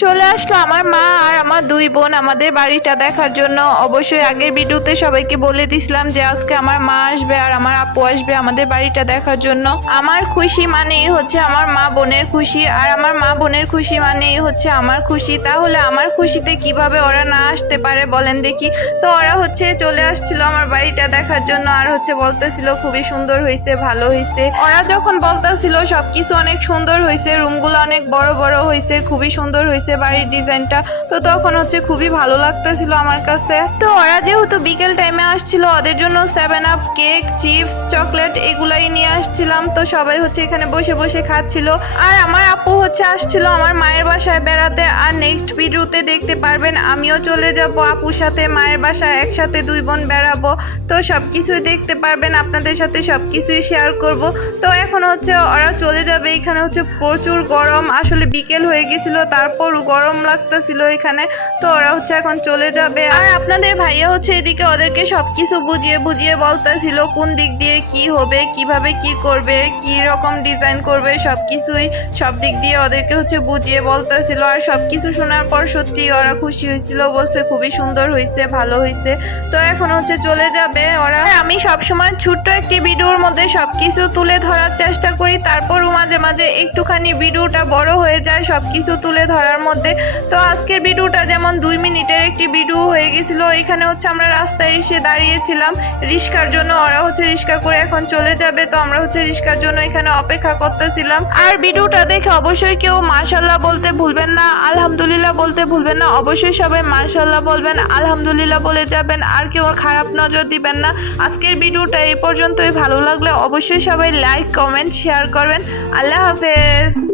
চলে আসলো আমার মা আর আমার দুই বোন আমাদের বাড়িটা দেখার জন্য। অবশ্যই আগের ভিডিওতে সবাইকে বলে দিছিলাম যে আজকে আমার মা আসবে আর আমার আপু আসবে আমাদের বাড়িটা দেখার জন্য। আমার খুশি মানেই হচ্ছে আমার মা বোনের খুশি, আর আমার মা বোনের খুশি মানেই হচ্ছে আমার খুশি। তাহলে আমার খুশিতে কিভাবে ওরা না আসতে পারে বলেন দেখি। তো ওরা হচ্ছে চলে আসছিল আমার বাড়িটা দেখার জন্য, আর হচ্ছে বলতেছিল খুবই সুন্দর হয়েছে, ভালো হয়েছে। ওরা যখন বলতেছিল সবকিছু অনেক সুন্দর হয়েছে, রুমগুলো অনেক বড় বড় হয়েছে, খুবই সুন্দর হয়েছে বাড়ির ডিজাইনটা, তো তখন হচ্ছে খুবই ভালো লাগতেছিল আমার কাছে। তো ওরা যেহেতু বিকেল টাইমে আসছিল, ওদের জন্য 7 আপ, কেক, চিপস, চকলেট এগুলাই নিয়ে আসছিলাম। তো সবাই হচ্ছে এখানে বসে বসে খাচ্ছিল। আর আমার আপু হচ্ছে আসছিল আমার মায়ের বাসায় বেড়াতে। আর নেক্সট ভিডিওতে দেখতে পারবেন আমিও চলে যাব আপুর সাথে মায়ের বাসায়, একসাথে দুই বোন বেড়াবো। তো সবকিছুই দেখতে পারবেন, আপনাদের সাথে সবকিছুই শেয়ার করব। তো এখন হচ্ছে ওরা চলে যাবে। এখানে হচ্ছে প্রচুর গরম, আসলে বিকেল হয়ে গেছিল তারপরও গরম লাগতেছিল এখানে। তো ওরা হচ্ছে এখন চলে যাবে। আর আপনাদের ভাইয়া হচ্ছে এদিকে ওদেরকে সবকিছু বুঝিয়ে বুঝিয়ে বলতেছিল কোন দিক দিয়ে কি হবে, কিভাবে কি করবে, কি রকম ডিজাইন করবে, সবকিছুই সব দিক দিয়ে ওদেরকে হচ্ছে বুঝিয়ে বলতেছিল। আর সবকিছু শোনার পর সত্যি ওরা খুশি হয়েছিল, বলছে খুবই সুন্দর হয়েছে, ভালো হয়েছে। তো এখন হচ্ছে চলে যাবে ওরা। আমি সবসময় ছোট্ট একটি ভিডিওর মধ্যে সবকিছু তুলে ধরার চেষ্টা করি, তারপরও মাঝে মাঝে একটুখানি ভিডিওটা বড় হয়ে যায় সবকিছু তুলে ধরার মধ্যে। তো আজকের ভিডিওটা যেমন 2 মিনিটের একটি ভিডিও হয়ে গেছিল। এখানে হচ্ছে আমরা রাস্তায় এসে দাঁড়িয়েছিলাম রিস্কার জন্য, ওরা হচ্ছে রিস্কা করে এখন চলে যাবে। তো আমরা হচ্ছে রিস্কার জন্য এখানে অপেক্ষা করতেছিলাম। আর ভিডিওটা দেখে অবশ্যই কেউ মাশাআল্লাহ বলতে ভুলবেন না, আলহামদুলিল্লাহ বলতে ভুলবেন না। অবশ্যই সবাই মাশাআল্লাহ বলবেন, আলহামদুলিল্লাহ বলে যাবেন, আর কেউ খারাপ নজর দিবেন না। আজকের ভিডিওটা এই পর্যন্তই। ভালো লাগলে অবশ্যই সবাই লাইক, কমেন্ট, শেয়ার করবেন। আল্লাহ হাফেজ।